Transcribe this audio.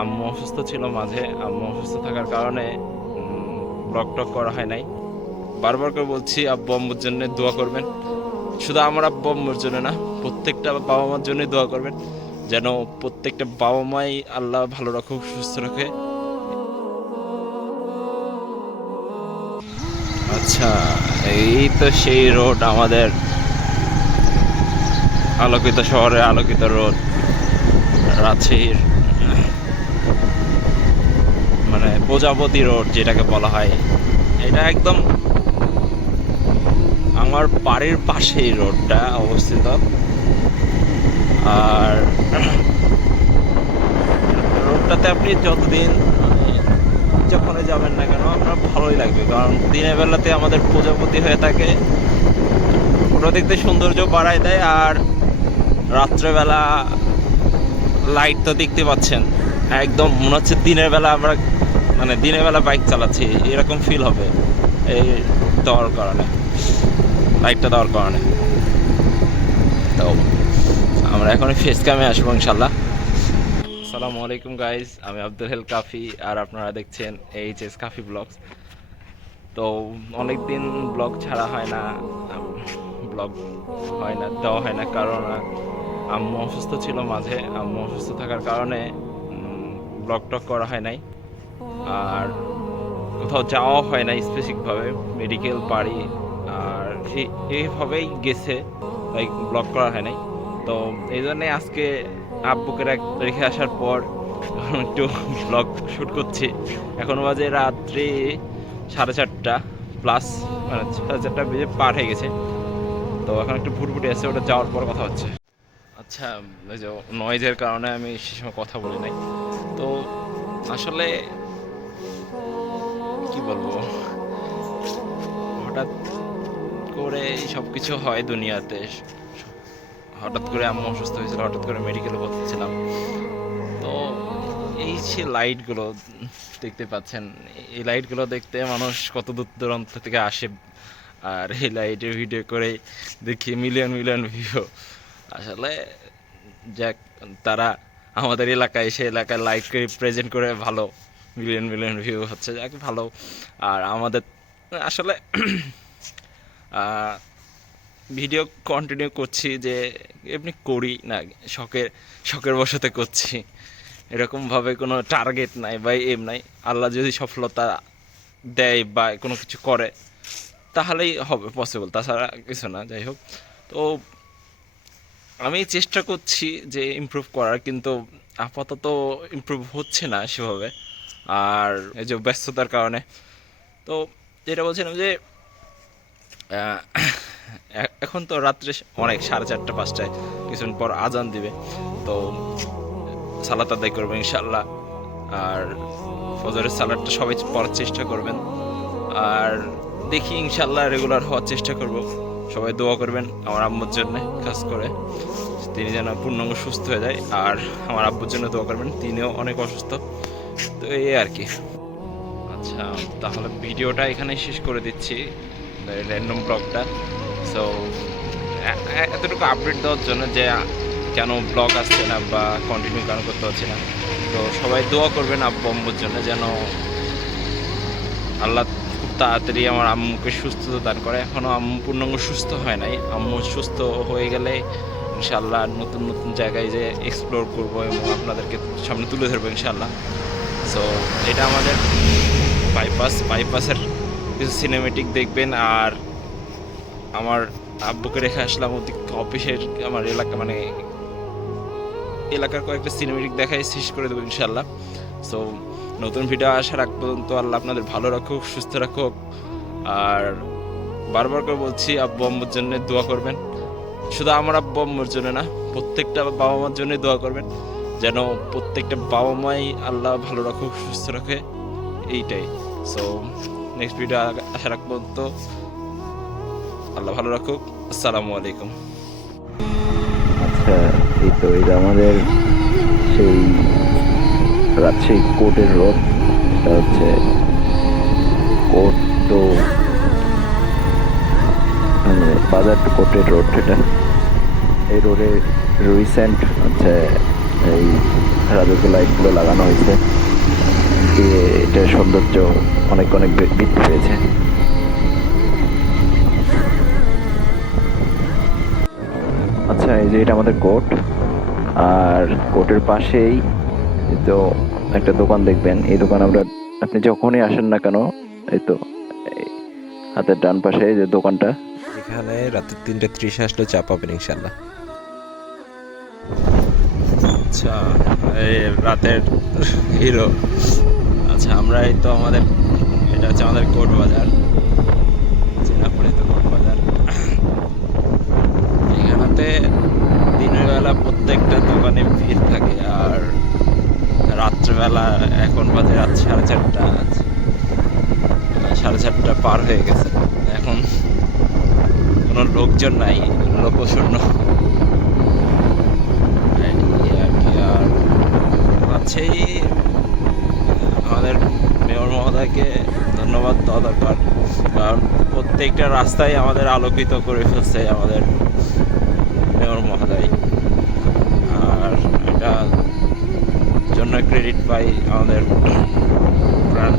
আম্মু অসুস্থ ছিল মাঝে। আম্মু অসুস্থ থাকার কারণে ব্লগ টক করা হয় নাই। বারবার করে বলছি আব্বু আম্মুর জন্য দোয়া করবেন। শুধু আমার আব্বু আম্মুর জন্য না, প্রত্যেকটা বাবা মার জন্যই দোয়া করবেন, যেন প্রত্যেকটা বাবা মাই আল্লাহ ভালো রাখুক, সুস্থ রাখে। আচ্ছা, এই তো সেই রোড, আমাদের আলোকিত শহরের আলোকিত রোড, রাজশাহীর মানে প্রজাপতি রোড যেটাকে বলা হয়। এটা একদম আমার বাড়ির পাশেই রোডটা অবস্থিত। আর রোডটাতে আপনি যতদিন যখনই যাবেন না কেন আপনার ভালোই লাগবে, কারণ দিনের বেলাতে আমাদের প্রজাপতি হয়ে থাকে, ওটা দেখতে সৌন্দর্য বাড়ায় দেয়। আর রাত্রেবেলা লাইট তো দেখতে পাচ্ছেন, একদম মনে হচ্ছে দিনের বেলা আমরা মানে দিনের বেলা বাইক চালাচ্ছি এরকম ফিল হবে এই দেওয়ার কারণে, লাইটটা দেওয়ার কারণে। তো আমরা এখন ফেস ক্যামে আসবো ইনশাল্লাহ। আসসালামু আলাইকুম গাইজ, আমি আব্দুল হেল কাফি, আর আপনারা দেখছেন এইচএস কাফি ব্লগস। তো অনেকদিন ব্লগ ছাড়া হয় না, ব্লগ হয় না, দেওয়া হয় না, কারণ আম্মু অসুস্থ ছিল মাঝে। আম্মু অসুস্থ থাকার কারণে ব্লগ টক করা হয় নাই। আর কোথাও যাওয়া হয় না স্পেসিফিকভাবে, মেডিকেল বাড়ি আর এইভাবেই গেছে, তাই ব্লগ করা হয় নাই। তো এই জন্যে আজকে আব্বুকে রেখে আসার পর একটু ব্লগ শ্যুট করছি। এখনো বাজে রাত্রি 4:30 প্লাস, মানে 4:30 বেজে পার হয়ে গেছে। তো এখন একটু ভুটভুটি আছে, ওটা যাওয়ার পর কথা হচ্ছে। আচ্ছা, ওই যে নয়েজের কারণে আমি সে সময় কথা বলি নাই। তো আসলে কি বলবো, হঠাৎ করে সব কিছু হয় দুনিয়াতে। হঠাৎ করে আম্মু অসুস্থ হয়েছিল, হঠাৎ করে মেডিকেলে ভর্তি ছিলাম। তো এই যে লাইটগুলো দেখতে পাচ্ছেন, এই লাইটগুলো দেখতে মানুষ কত দূর দূরান্ত থেকে আসে, আর এই লাইটের ভিডিও করে দেখি মিলিয়ন মিলিয়ন ভিউ। আসলে যাক, তারা আমাদের এলাকায় এসে এলাকায় লাইট করে প্রেজেন্ট করে ভালো, মিলিয়ন মিলিয়ন ভিউ হচ্ছে, যাক ভালো। আর আমাদের আসলে ভিডিও কন্টিনিউ করছি যে এমনি করি না, শখের শখের বশতে করছি, এরকমভাবে কোনো টার্গেট নাই বা এম নাই। আল্লাহ যদি সফলতা দেয় বা কোনো কিছু করে তাহলেই হবে পসিবল, তাছাড়া কিছু না। যাই হোক, তো আমি চেষ্টা করছি যে ইমপ্রুভ করার, কিন্তু আপাতত ইমপ্রুভ হচ্ছে না সেভাবে। আর এই যে ব্যস্ততার কারণে, তো যেটা বলছিলাম যে এখন তো রাত্রে অনেক 4:30-5টায়, কিছুক্ষণ পর আজান দিবে। তো সালাত আদায় করবেন ইনশাল্লাহ। আর ফজরের সালাদটা সবাই পড়ার চেষ্টা করবেন। আর দেখি ইনশাল্লাহ রেগুলার হওয়ার চেষ্টা করব। সবাই দোয়া করবেন আমার আম্মুর জন্য, খাস করে তিনি যেন পূর্ণাঙ্গ সুস্থ হয়ে যায়। আর আমার আব্বুর জন্য দোয়া করবেন, তিনিও অনেক অসুস্থ। তো এই আর কি। আচ্ছা, তাহলে ভিডিওটা এখানেই শেষ করে দিচ্ছি, র্যান্ডম ব্লগটা। সো এতটুকু আপডেট দেওয়ার জন্য যে কেন ব্লগ আসছে না বা কন্টিনিউ কেন করতে পারছি না। তো সবাই দোয়া করবেন আব্বু আম্মুর জন্য, যেন আল্লাহ খুব তাড়াতাড়ি আমার আম্মুকে সুস্থতা দান করে। এখনও আম্মু পূর্ণাঙ্গ সুস্থ হয় নাই, আম্মু সুস্থ হয়ে গেলে ইনশাআল্লাহ নতুন নতুন জায়গায় যে এক্সপ্লোর করবো এবং আপনাদেরকে সামনে তুলে ধরবো ইনশাআল্লাহ। সো এটা আমাদের বাইপাসের কিছু সিনেমেটিক দেখবেন। আর আমার আব্বুকে রেখে আসলাম ওদিক অফিসের, আমার এলাকা মানে এলাকার কয়েকটা সিনেমেটিক দেখাই শেষ করে দেবো ইনশাল্লাহ। সো নতুন ভিডিও আসার আগ পর্যন্ত আল্লাহ আপনাদের ভালো রাখুক, সুস্থ রাখুক। আর বারবার করে বলছি আব্বু আম্মুর জন্য দোয়া করবেন। শুধু আমার আব্বু আম্মুর জন্য না, প্রত্যেকটা বাবা মার জন্য দোয়া করবেন, যেন প্রত্যেকটা বাবা মাই আল্লাহ ভালো রাখুক, সুস্থ রাখে, এইটাই। সো নেক্সট ভিডিও আসার আগ পর্যন্ত আল্লাহ ভালো রাখুক। আসসালামু আলাইকুম। আচ্ছা, এই তো এটা আমাদের সেই রাজশাহী কোর্টের রোড। এটা হচ্ছে কোর্ট টু মানে বাজার টু কোর্টের রোড। এটা এই রোডে রিসেন্ট হচ্ছে এই রাজকীয় লাইটগুলো লাগানো হয়েছে, দিয়ে এটার সৌন্দর্য অনেক অনেক বৃদ্ধি পেয়েছে। আচ্ছা, এই যে এটা আমাদের কোর্ট, আর কোর্টের পাশেই তো একটা দোকান দেখবেন। এই দোকান আমরা, আপনি যখনই আসেন না কেন, এই তো এই হাতের ডান পাশে যে দোকানটা, এখানে রাতের 3:30 আসলে চা পাবেন ইনশাল্লাহ। আচ্ছা, এই রাতের হিরো। আচ্ছা, আমরা এই তো আমাদের, এটা হচ্ছে আমাদের কোর্ট বাজার, চেনাপুরে তো কোর্ট বাজার। এখানেতে দিনের বেলা প্রত্যেকটা দোকানে ভিড় থাকে, আর রাত্রেবেলা, এখন বাজে রাত 4:30, 4:30 পার হয়ে গেছে, এখন কোনো লোকজন নাই, লোকশূন্য এই আর কি। আর রাজশাহী, আমাদের মেয়র মহোদয়কে ধন্যবাদ দেওয়া দরকার, কারণ প্রত্যেকটা রাস্তায় আমাদের আলোকিত করে ফেলছে আমাদের মেয়র মহোদয়। আর এটা জন্য ক্রেডিট পাই আমাদের প্রাণ